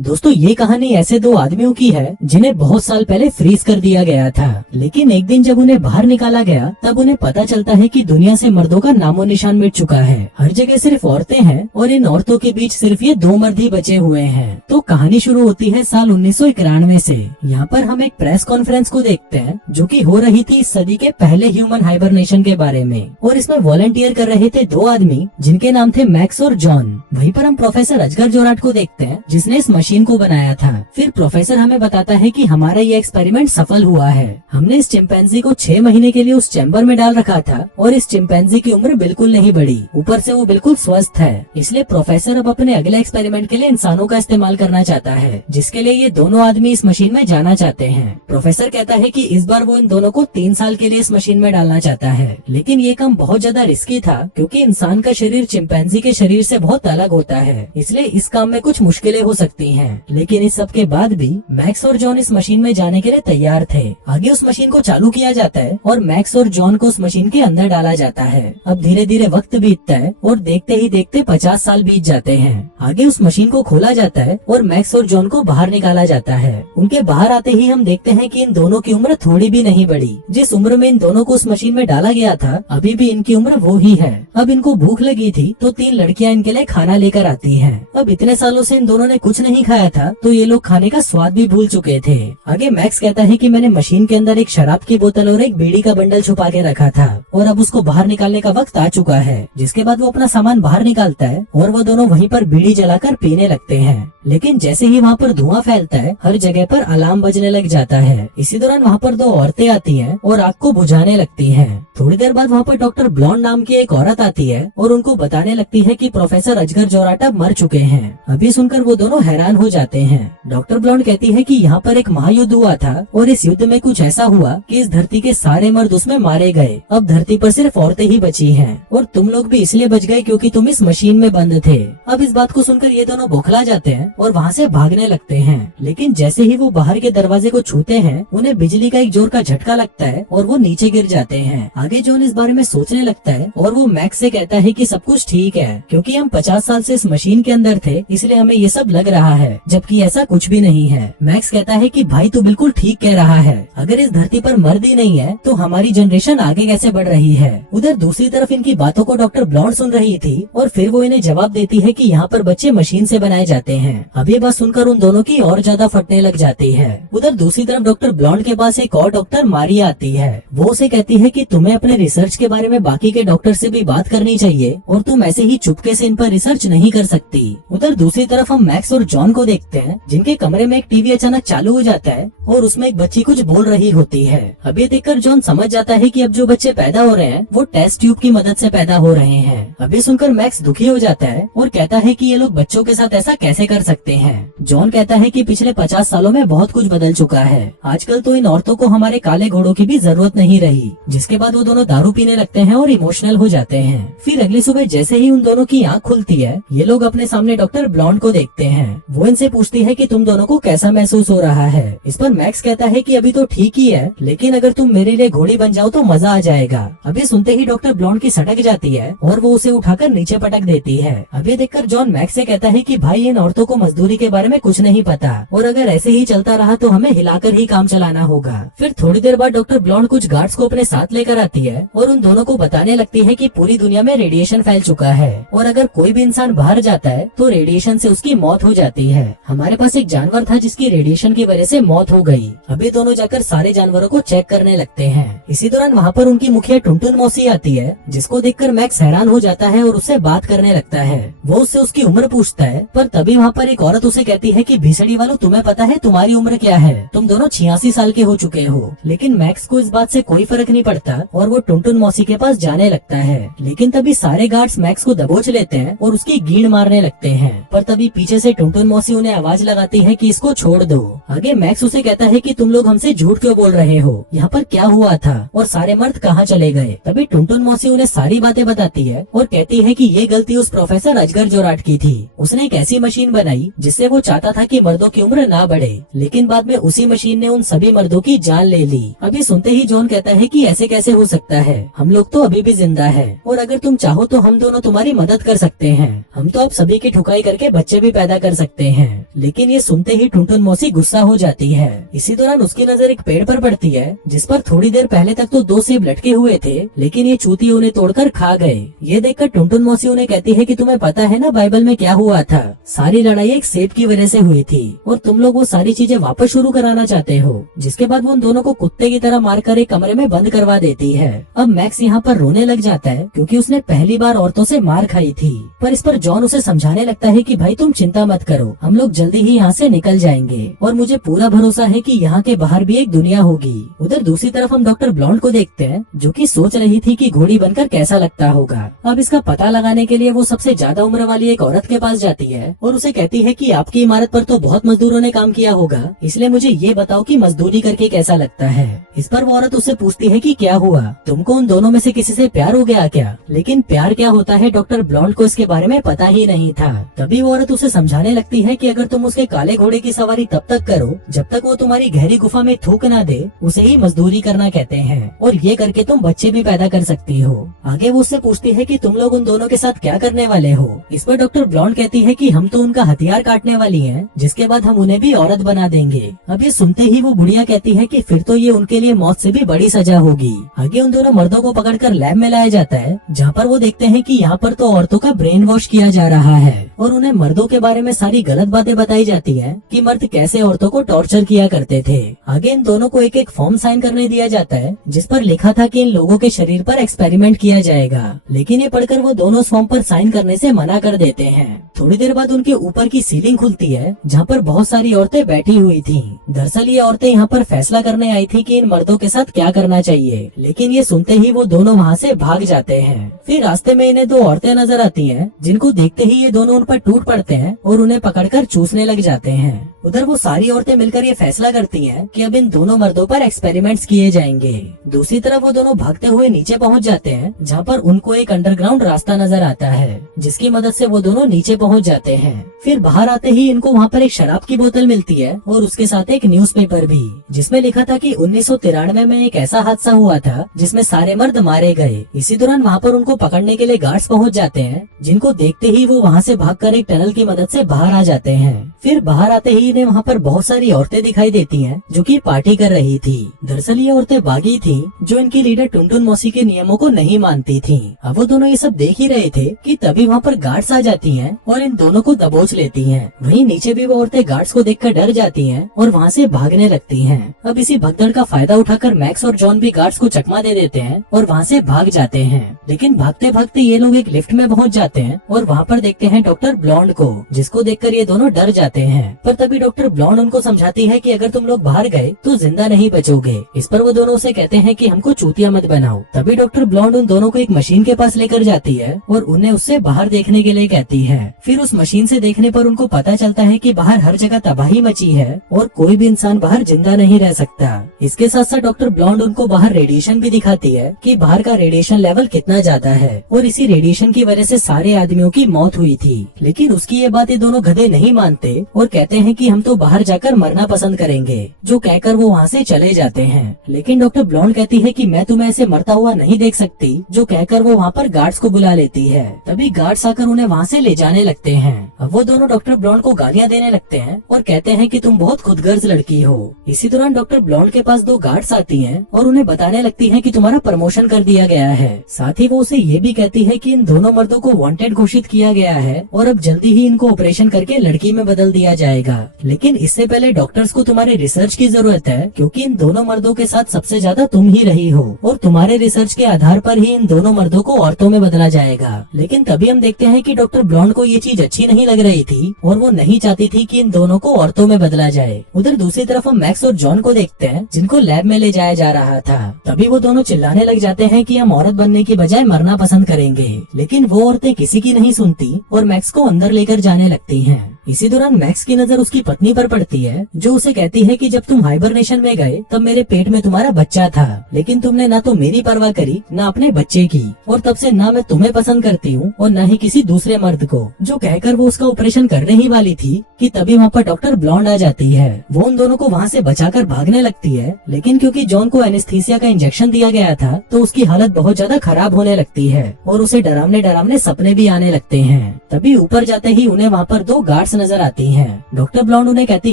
दोस्तों ये कहानी ऐसे दो आदमियों की है जिन्हें बहुत साल पहले फ्रीज कर दिया गया था, लेकिन एक दिन जब उन्हें बाहर निकाला गया तब उन्हें पता चलता है कि दुनिया से मर्दों का नामो निशान मिट चुका है। हर जगह सिर्फ औरतें हैं और इन औरतों के बीच सिर्फ ये दो मर्द ही बचे हुए हैं। तो कहानी शुरू होती है साल 1991 से। यहाँ पर हम एक प्रेस कॉन्फ्रेंस को देखते हैं जो कि हो रही थी इस सदी के पहले ह्यूमन हाइबरनेशन के बारे में, और इसमें वॉलंटियर कर रहे थे दो आदमी जिनके नाम थे मैक्स और जॉन। वहीं पर हम प्रोफेसर अजगर जोराट को देखते हैं जिसने इस मशीन को बनाया था। फिर प्रोफेसर हमें बताता है कि हमारा ये एक्सपेरिमेंट सफल हुआ है। हमने इस चिंपैंजी को 6 महीने के लिए उस चैम्बर में डाल रखा था और इस चिंपैंजी की उम्र बिल्कुल नहीं बढ़ी, ऊपर से वो बिल्कुल स्वस्थ है। इसलिए प्रोफेसर अब अपने अगले एक्सपेरिमेंट के लिए इंसानों का इस्तेमाल करना चाहता है, जिसके लिए ये दोनों आदमी इस मशीन में जाना चाहते हैं। प्रोफेसर कहता है कि इस बार वो इन दोनों को 3 साल के लिए इस मशीन में डालना चाहता है, लेकिन ये काम बहुत ज्यादा रिस्की था क्योंकि इंसान का शरीर चिंपैंजी के शरीर से बहुत अलग होता है, इसलिए इस काम में कुछ मुश्किलें हो सकती हैं। लेकिन इस सब के बाद भी मैक्स और जॉन इस मशीन में जाने के लिए तैयार थे। आगे उस मशीन को चालू किया जाता है और मैक्स और जॉन को उस मशीन के अंदर डाला जाता है। अब धीरे धीरे वक्त बीतता है और देखते ही देखते 50 साल बीत जाते हैं। आगे उस मशीन को खोला जाता है और मैक्स और जॉन को बाहर निकाला जाता है। उनके बाहर आते ही हम देखते हैं कि इन दोनों की उम्र थोड़ी भी नहीं बढ़ी। जिस उम्र में इन दोनों को उस मशीन में डाला गया था अभी भी इनकी उम्र वो ही है। अब इनको भूख लगी थी तो 3 लड़कियां इनके लिए खाना लेकर आती हैं। अब इतने सालों से इन दोनों ने कुछ नहीं खाया था तो ये लोग खाने का स्वाद भी भूल चुके थे। आगे मैक्स कहता है कि मैंने मशीन के अंदर एक शराब की बोतल और एक बीड़ी का बंडल छुपा के रखा था और अब उसको बाहर निकालने का वक्त आ चुका है। जिसके बाद वो अपना सामान बाहर निकालता है और वो दोनों वहीं पर बीड़ी जलाकर पीने लगते हैं। लेकिन जैसे ही वहाँ पर धुआं फैलता है हर जगह पर अलार्म बजने लग जाता है। इसी दौरान वहाँ पर 2 औरतें आती हैं और आग को बुझाने लगती हैं। थोड़ी देर बाद वहाँ पर डॉक्टर ब्लॉन्ड नाम की एक औरत आती है और उनको बताने लगती है कि प्रोफेसर अजगर जोराट अब मर चुके हैं। अभी सुनकर वो दोनों हैरान हो जाते हैं। डॉक्टर ब्लॉन्ड कहती है कि यहाँ पर एक महायुद्ध हुआ था और इस युद्ध में कुछ ऐसा हुआ कि इस धरती के सारे मर्द उसमें मारे गए। अब धरती पर सिर्फ औरतें ही बची हैं और तुम लोग भी इसलिए बच गए क्योंकि तुम इस मशीन में बंद थे। अब इस बात को सुनकर ये दोनों बौखला जाते हैं और वहाँ से भागने लगते हैं। लेकिन जैसे ही वो बाहर के दरवाजे को छूते हैं उन्हें बिजली का एक जोर का झटका लगता है और वो नीचे गिर जाते हैं। आगे जॉन इस बारे में सोचने लगता है और वो मैक्स से कहता है कि सब कुछ ठीक है क्योंकि हम 50 साल से इस मशीन के अंदर थे इसलिए हमें ये सब लग रहा है, जबकि ऐसा कुछ भी नहीं है। मैक्स कहता है कि भाई तू बिल्कुल ठीक कह रहा है, अगर इस धरती पर मर्द ही नहीं है तो हमारी जनरेशन आगे कैसे बढ़ रही है। उधर दूसरी तरफ इनकी बातों को डॉक्टर ब्लॉन्ड सुन रही थी और फिर वो इन्हें जवाब देती है कि यहाँ पर बच्चे मशीन से बनाए जाते हैं। अब ये बात सुनकर उन दोनों की और ज्यादा फटने लग जाती है। उधर दूसरी तरफ डॉक्टर ब्लॉन्ड के पास एक और डॉक्टर मारिया आती है। वो उसे कहती है कि तुम्हें अपने रिसर्च के बारे में बाकी के डॉक्टर से भी बात करनी चाहिए और तुम ऐसे ही चुपके से इन पर रिसर्च नहीं कर सकती। उधर दूसरी तरफ हम मैक्स और जॉन को देखते हैं जिनके कमरे में एक टीवी अचानक चालू हो जाता है और उसमें एक बच्ची कुछ बोल रही होती है। अब ये देखकर जॉन समझ जाता है कि अब जो बच्चे पैदा हो रहे हैं वो टेस्ट ट्यूब की मदद से पैदा हो रहे हैं। अभी सुनकर मैक्स दुखी हो जाता है और कहता है कि ये लोग बच्चों के साथ ऐसा कैसे कर सकते हैं। जॉन कहता है कि पिछले 50 सालों में बहुत कुछ बदल चुका है, आजकल तो इन औरतों को हमारे काले घोड़ों की भी जरूरत नहीं रही। जिसके बाद वो दोनों दारू पीने लगते हैं और इमोशनल हो जाते हैं। फिर अगली सुबह जैसे ही उन दोनों की आँख खुलती है ये लोग अपने सामने डॉक्टर ब्लॉन्ड को देखते हैं। वो इनसे पूछती है कि तुम दोनों को कैसा महसूस हो रहा है। इस पर मैक्स कहता है कि अभी तो ठीक ही है, लेकिन अगर तुम मेरे लिए घोड़ी बन जाओ तो मजा आ जाएगा। अभी सुनते ही डॉक्टर ब्लॉन्ड की सटक जाती है और वो उसे उठाकर नीचे पटक देती है। अभी देखकर जॉन मैक्स से कहता है कि भाई इन औरतों को मजदूरी के बारे में कुछ नहीं पता और अगर ऐसे ही चलता रहा तो हमें हिलाकर ही काम चलाना होगा। फिर थोड़ी देर बाद डॉक्टर ब्लॉन्ड कुछ गार्ड्स को अपने साथ लेकर आती है और उन दोनों को बताने लगती है कि पूरी दुनिया में रेडिएशन फैल चुका है और अगर कोई भी इंसान बाहर जाता है तो रेडिएशन से उसकी मौत हो जाती है। हमारे पास एक जानवर था जिसकी रेडिएशन की वजह से मौत हो गई। अभी दोनों जाकर सारे जानवरों को चेक करने लगते हैं। इसी दौरान वहाँ पर उनकी मुखिया टुनटुन मौसी आती है जिसको देखकर मैक्स हैरान हो जाता है और उससे बात करने लगता है। वो उससे उसकी उम्र पूछता है पर तभी वहाँ पर एक औरत उसे कहती है कि भीसड़ी वालों तुम्हें पता है तुम्हारी उम्र क्या है, तुम दोनों 86 साल के हो चुके हो। लेकिन मैक्स को इस बात से कोई फर्क नहीं पड़ता और वो टुनटुन मौसी के पास जाने लगता है। लेकिन तभी सारे गार्ड्स मैक्स को दबोच लेते हैं और उसकी गींड मारने लगते हैं। पर तभी पीछे से टुनटुन मौसी उन्हें आवाज लगाती है कि इसको छोड़ दो। आगे मैक्स उसे कहता है कि तुम लोग हमसे झूठ क्यों बोल रहे हो, यहाँ पर क्या हुआ था और सारे मर्द कहाँ चले गए। तभी टुनटुन मौसी उन्हें सारी बातें बताती है और कहती है कि ये गलती उस प्रोफेसर अजगर जोराट की थी। उसने एक ऐसी मशीन बनाई जिससे वो चाहता था कि मर्दों की उम्र ना बढ़े, लेकिन बाद में उसी मशीन ने उन सभी मर्दों की जान ले ली। अभी सुनते ही जॉन कहता है कि ऐसे कैसे हो सकता है, हम लोग तो अभी भी जिंदा है और अगर तुम चाहो तो हम दोनों तुम्हारी मदद कर सकते हैं। हम तो अब सभी की ठुकाई करके बच्चे भी पैदा कर सकते हैं। लेकिन ये सुनते ही टुनटुन मौसी गुस्सा हो जाती है। इसी दौरान उसकी नजर एक पेड़ पर पड़ती है जिस पर थोड़ी देर पहले तक तो 2 सेब लटके हुए थे, लेकिन ये चूतिए उन्हें तोड़कर खा गए। ये देखकर टुनटुन मौसी उन्हें कहती है कि तुम्हें पता है ना बाइबल में क्या हुआ था, सारी लड़ाई एक सेब की वजह से हुई थी और तुम लोग वो सारी चीजें वापस शुरू कराना चाहते हो। जिसके बाद वो उन दोनों को कुत्ते की तरह मारकर एक कमरे में बंद करवा देती है। अब मैक्स यहाँ पर रोने लग जाता है क्योंकि उसने पहली बार औरतों से मार खाई थी, पर इस पर जॉन उसे समझाने लगता है कि भाई तुम चिंता मत करो, हम लोग जल्दी ही यहाँ से निकल जाएंगे और मुझे पूरा भरोसा है कि यहाँ के बाहर भी एक दुनिया होगी। उधर दूसरी तरफ हम डॉक्टर ब्लॉन्ड को देखते हैं जो कि सोच रही थी कि घोड़ी बनकर कैसा लगता होगा। अब इसका पता लगाने के लिए वो सबसे ज्यादा उम्र वाली एक औरत के पास जाती है और उसे कहती है कि आपकी इमारत पर तो बहुत मजदूरों ने काम किया होगा, इसलिए मुझे ये बताओ कि मजदूरी करके कैसा लगता है। इस पर वो औरत उससे पूछती है कि क्या हुआ, तुमको उन दोनों में से किसी से प्यार हो गया क्या। लेकिन प्यार क्या होता है डॉक्टर ब्लॉन्ड को इसके बारे में पता ही नहीं था। तभी वो औरत उसे समझाने लगती है कि अगर तुम उसके काले घोड़े की सवारी तब तक करो जब तक वो तुम्हारी गहरी गुफा में थूक ना दे, उसे ही मजदूरी करना कहते हैं और ये करके तुम बच्चे भी पैदा कर सकती हो। आगे वो उससे पूछती है कि तुम लोग उन दोनों के साथ क्या करने वाले हो। इस पर डॉक्टर ब्लॉन्ड कहती है कि हम तो उनका हथियार काटने वाली हैं, जिसके बाद हम उन्हें भी औरत बना देंगे। अब ये सुनते ही वो बुढ़िया कहती है कि फिर तो ये उनके लिए मौत से भी बड़ी सजा होगी। आगे उन दोनों मर्दों को पकड़कर लैब में लाया जाता है जहाँ पर वो देखते हैं कि यहाँ पर तो औरतों का ब्रेन वॉश किया जा रहा है और उन्हें मर्दों के बारे में सारी गलत बातें बताई जाती है कि मर्द कैसे औरतों को टॉर्चर किया करते थे। आगे इन दोनों को एक एक फॉर्म साइन करने दिया जाता है जिस पर लिखा था कि इन लोगों के शरीर पर एक्सपेरिमेंट किया जाएगा, लेकिन ये पढ़कर वो दोनों फॉर्म पर साइन करने से मना कर देते हैं। थोड़ी देर बाद उनके ऊपर की सीलिंग खुलती है जहाँ पर बहुत सारी औरतें बैठी हुई थी। दरअसल ये औरतें यहाँ पर फैसला करने आई थी कि इन मर्दों के साथ क्या करना चाहिए, लेकिन ये सुनते ही वो दोनों वहाँ से भाग जाते हैं। फिर रास्ते में इन्हें 2 औरतें नजर आती हैं जिनको देखते ही ये दोनों उन पर टूट पड़ते हैं और उन्हें पकड़कर चूसने लग जाते हैं। उधर वो सारी औरतें मिलकर ये फैसला करती हैं कि अब इन दोनों मर्दों पर एक्सपेरिमेंट्स किए जाएंगे। दूसरी तरफ वो दोनों भागते हुए नीचे पहुंच जाते हैं जहाँ पर उनको एक अंडरग्राउंड रास्ता नजर आता है जिसकी मदद से वो दोनों नीचे पहुंच जाते हैं। फिर बाहर आते ही इनको वहाँ पर एक शराब की बोतल मिलती है और उसके साथ एक न्यूज़पेपर भी जिसमें लिखा था कि 1993 में एक ऐसा हादसा हुआ था जिसमें सारे मर्द मारे गए। इसी दौरान वहाँ पर उनको पकड़ने के लिए गार्ड्स पहुँच जाते हैं जिनको देखते ही वो वहाँ से भागकर एक टनल की मदद से बाहर आ जाते हैं। फिर बाहर आते ही इन्हें वहाँ पर बहुत सारी औरतें दिखाई देती हैं जो कि पार्टी कर रही थी। दरअसल ये औरतें बागी थी जो इनकी लीडर टुनटुन मौसी के नियमों को नहीं मानती थी। अब वो दोनों ये सब देख ही रहे थे कि तभी वहाँ पर गार्ड्स आ जाती हैं और इन दोनों को दबोच लेती हैं। वहीं नीचे भी वो औरतें गार्ड्स को देखकर डर जाती हैं और वहाँ से भागने लगती हैं। अब इसी भगदड़ का फायदा उठाकर मैक्स और जॉन भी गार्ड्स को चकमा दे देते हैं और वहाँ से भाग जाते हैं। लेकिन भागते भागते ये लोग एक लिफ्ट में पहुँच जाते हैं और वहाँ पर देखते हैं डॉक्टर ब्लॉन्ड को, जिसको देखकर ये दोनों डर जाते हैं। पर तभी डॉक्टर ब्लॉन्ड उनको समझाती है कि अगर तुम लोग बाहर गए तो जिंदा नहीं बचोगे। इस पर वो दोनों उसे कहते हैं कि हमको चूतिया मत बनाओ। तभी डॉक्टर ब्लॉन्ड उन दोनों को एक मशीन के पास लेकर जाती है और उन्हें उससे बाहर देखने के लिए कहती है। फिर उस मशीन से देखने पर उनको पता चलता है कि बाहर हर जगह तबाही मची है और कोई भी इंसान बाहर जिंदा नहीं रह सकता। इसके साथ साथ डॉक्टर ब्लॉन्ड उनको बाहर रेडिएशन भी दिखाती है कि बाहर का रेडिएशन लेवल कितना ज्यादा है और इसी रेडिएशन की वजह से सारे आदमियों की मौत हुई थी। लेकिन उसकी ये बात ये दोनों गधे नहीं मानते और कहते हैं कि हम तो बाहर जाकर मरना पसंद करेंगे, जो कहकर वो वहाँ से चले जाते हैं। लेकिन डॉक्टर ब्लॉन्ड कहती है कि मैं तुम्हें ऐसे मरता हुआ नहीं देख सकती, जो कहकर वो वहाँ पर गार्ड्स को बुला लेती है। तभी गार्ड्स आकर उन्हें वहाँ से ले जाने लगते हैं। अब वो दोनों डॉक्टर ब्लॉन्ड को गालियाँ देने लगते हैं और कहते हैं कि तुम बहुत खुदगर्ज लड़की हो। इसी दौरान डॉक्टर ब्लॉन्ड के पास 2 गार्ड्स आती हैं और उन्हें बताने लगती हैं कि तुम्हारा प्रमोशन कर दिया गया है। साथ ही वो उसे ये भी कहती है कि इन दोनों मर्दों को वांटेड घोषित किया गया है और अब जल्दी ही इनको ऑपरेशन करके लड़की में बदल दिया जाएगा। लेकिन इससे पहले डॉक्टर्स को तुम्हारी रिसर्च की जरूरत है, क्योंकि इन दोनों मर्दों के साथ सबसे ज्यादा तुम ही रही हो और तुम्हारे रिसर्च के आधार पर ही इन दोनों मर्दों को औरतों में बदला जाएगा। लेकिन तभी हम देखते हैं कि डॉक्टर ब्लॉन्ड को ये चीज अच्छी नहीं लग रही थी और वो नहीं चाहती थी कि इन दोनों को औरतों में बदला जाए। उधर दूसरी तरफ हम मैक्स और जॉन को देखते हैं जिनको लैब में ले जाया जा रहा था। तभी वो दोनों चिल्लाने लग जाते हैं कि हम औरत बनने की बजाय मरना पसंद करेंगे। लेकिन वो औरतें किसी की नहीं सुनती और मैक्स को अंदर लेकर जाने लगती हैं। इसी दौरान मैक्स की नजर उसकी पत्नी पर पड़ती है, जो उसे कहती है कि जब तुम हाइबरनेशन में गए तब मेरे पेट में तुम्हारा बच्चा था, लेकिन तुमने ना तो मेरी परवाह करी ना अपने बच्चे की, और तब से ना मैं तुम्हें पसंद करती हूँ और ना ही किसी दूसरे मर्द को। जो कहकर वो उसका ऑपरेशन करने ही वाली थी कि तभी वहाँ पर डॉक्टर ब्लॉन्ड आ जाती है। वो उन दोनों को वहाँ से बचाकर भागने लगती है, लेकिन क्योंकि जॉन को एनेस्थीसिया का इंजेक्शन दिया गया था तो उसकी हालत बहुत ज्यादा खराब होने लगती है और उसे डरावने डरावने सपने भी आने लगते हैं। तभी ऊपर जाते ही उन्हें वहाँ पर 2 गार्ड्स नजर आती हैं। डॉक्टर ब्लॉन्ड उन्हें कहती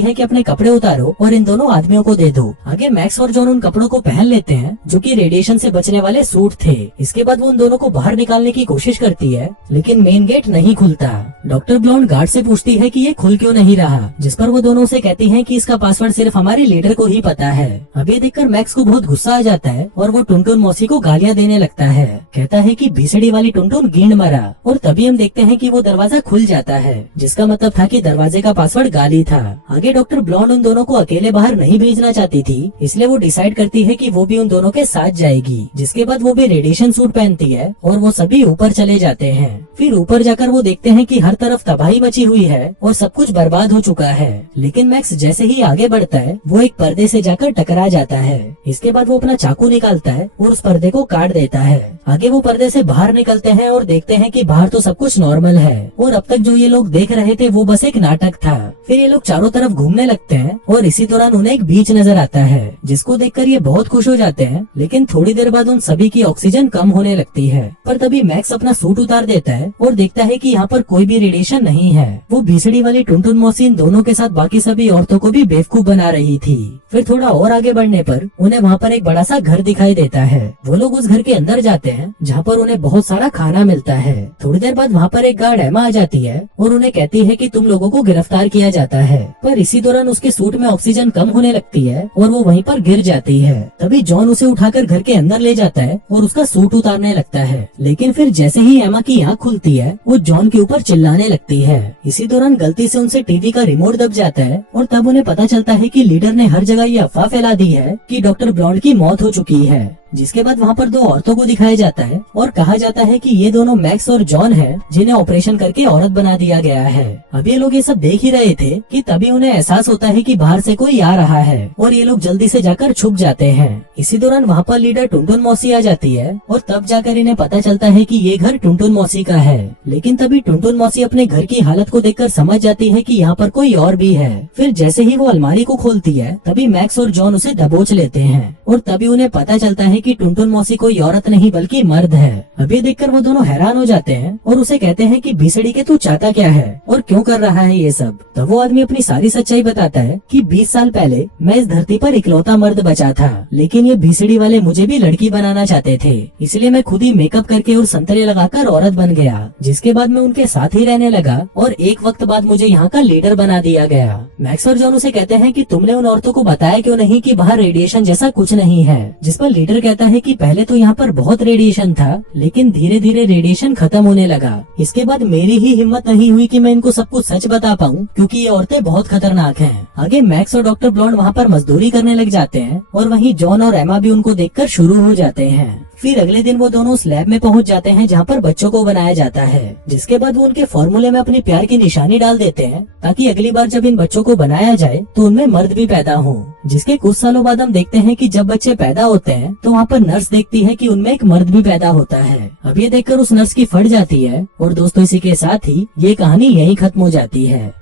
है कि अपने कपड़े उतारो और इन दोनों आदमियों को दे दो। आगे मैक्स और जॉन उन कपड़ों को पहन लेते हैं जो कि रेडिएशन से बचने वाले सूट थे। इसके बाद वो उन दोनों को बाहर निकालने की कोशिश करती है, लेकिन मेन गेट नहीं खुलता। डॉक्टर ब्लॉन्ड गार्ड से पूछती है कि ये खुल क्यों नहीं रहा, जिस पर वो दोनों से कहती हैं कि इसका पासवर्ड सिर्फ हमारे लीडर को ही पता है। अब ये देखकर मैक्स को बहुत गुस्सा आ जाता है और वो टुनटुन मौसी को गालियाँ देने लगता है। कहता है कि भीसड़ी वाली टुनटुन गींड मरा, और तभी हम देखते हैं कि वो दरवाजा खुल जाता है, जिसका मतलब था कि दरवाजे का पासवर्ड गाली था। आगे डॉक्टर ब्लॉन्ड उन दोनों को अकेले बाहर नहीं भेजना चाहती थी, इसलिए वो डिसाइड करती है कि वो भी उन दोनों के साथ जाएगी। जिसके बाद वो भी रेडिएशन सूट पहनती है और वो सभी ऊपर चले जाते हैं। फिर ऊपर जाकर वो देखते हैं कि हर तरफ तबाही मची हुई है और सब कुछ बर्बाद हो चुका है। लेकिन मैक्स जैसे ही आगे बढ़ता है वो एक पर्दे से जाकर टकरा जाता है। इसके बाद वो अपना चाकू निकालता है और उस पर्दे को काट देता है। आगे वो पर्दे से बाहर निकलते हैं और देखते हैं कि बाहर तो सब कुछ नॉर्मल है और अब तक जो ये लोग देख रहे थे वो बस एक नाटक था। फिर ये लोग चारों तरफ घूमने लगते हैं और इसी दौरान उन्हें एक बीच नजर आता है, जिसको देखकर ये बहुत खुश हो जाते हैं। लेकिन थोड़ी देर बाद उन सभी की ऑक्सीजन कम होने लगती है। पर तभी मैक्स अपना सूट उतार देता है और देखता है कि यहाँ पर कोई भी रेडिएशन नहीं है। वो भीसड़ी वाली टुनटुन मौसी इन दोनों के साथ बाकी सभी औरतों को भी बेवकूफ बना रही थी। फिर थोड़ा और आगे बढ़ने पर उन्हें वहाँ पर एक बड़ा सा घर दिखाई देता है। वो लोग उस घर के अंदर जाते हैं जहाँ पर उन्हें बहुत सारा खाना मिलता है। थोड़ी देर बाद वहाँ पर एक गार्ड एमा आ जाती है और उन्हें कहती है कि तुम लोगों को गिरफ्तार किया जाता है। पर इसी दौरान उसके सूट में ऑक्सीजन कम होने लगती है और वो वहीं पर गिर जाती है। तभी जॉन उसे उठाकर घर के अंदर ले जाता है और उसका सूट उतारने लगता है। लेकिन फिर जैसे ही एमा की आँख खुलती है वो जॉन के ऊपर चिल्लाने लगती है। इसी दौरान गलती से उनसे टीवी का रिमोट दब जाता है और तब उन्हें पता चलता है कि लीडर ने हर जगह ये अफवाह फैला दी है कि डॉक्टर ब्लॉन्ड की मौत हो चुकी है। जिसके बाद वहाँ पर 2 औरतों को दिखाया जाता है और कहा जाता है कि ये दोनों मैक्स और जॉन हैं, जिन्हें ऑपरेशन करके औरत बना दिया गया है। अब ये लोग ये सब देख ही रहे थे कि तभी उन्हें एहसास होता है कि बाहर से कोई आ रहा है और ये लोग जल्दी से जाकर छुप जाते हैं। इसी दौरान वहाँ पर लीडर टुनटुन मौसी आ जाती है और तब जाकर इन्हें पता चलता है कि ये घर टुनटुन मौसी का है। लेकिन तभी टुनटुन मौसी अपने घर की हालत को देखकर समझ जाती है कि यहाँ पर कोई और भी है। फिर जैसे ही वो अलमारी को खोलती है तभी मैक्स और जॉन उसे दबोच लेते हैं और तभी उन्हें पता चलता है कि टुनटुन मौसी कोई औरत नहीं बल्कि मर्द है। अब ये देखकर वो दोनों हैरान हो जाते हैं और उसे कहते हैं कि भीसड़ी के तू चाहता क्या है और क्यों कर रहा है ये सब। तब वो आदमी अपनी सारी सच्चाई बताता है कि 20 साल पहले मैं इस धरती पर इकलौता मर्द बचा था, लेकिन ये भीसड़ी वाले मुझे भी लड़की बनाना चाहते थे, इसलिए मैं खुद ही मेकअप करके और संतरे लगाकर औरत बन गया। जिसके बाद मैं उनके साथ ही रहने लगा और एक वक्त बाद मुझे यहाँ का लीडर बना दिया गया। मैक्स और जॉन उसे कहते हैं कि तुमने उन औरतों को बताया क्यों नहीं कि बाहर रेडिएशन जैसा कुछ नहीं है। जिस पर लीडर कहता है कि पहले तो यहाँ पर बहुत रेडिएशन था, लेकिन धीरे धीरे रेडिएशन खत्म होने लगा। इसके बाद मेरी ही हिम्मत नहीं हुई कि मैं इनको सब कुछ सच बता पाऊँ, क्योंकि ये औरतें बहुत खतरनाक हैं। आगे मैक्स और डॉक्टर ब्लॉन्ड वहाँ पर मजदूरी करने लग जाते हैं और वहीं जॉन और एमा भी उनको देखकर शुरू हो जाते हैं। फिर अगले दिन वो दोनों उस लैब में पहुंच जाते हैं जहाँ पर बच्चों को बनाया जाता है। जिसके बाद वो उनके फॉर्मूले में अपनी प्यार की निशानी डाल देते हैं ताकि अगली बार जब इन बच्चों को बनाया जाए तो उनमें मर्द भी पैदा हो। जिसके कुछ सालों बाद हम देखते हैं कि जब बच्चे पैदा होते हैं तो वहाँ पर नर्स देखती है कि उनमें एक मर्द भी पैदा होता है। अब ये देखकर उस नर्स की फट जाती है और दोस्तों इसी के साथ ही ये कहानी यहीं खत्म हो जाती है।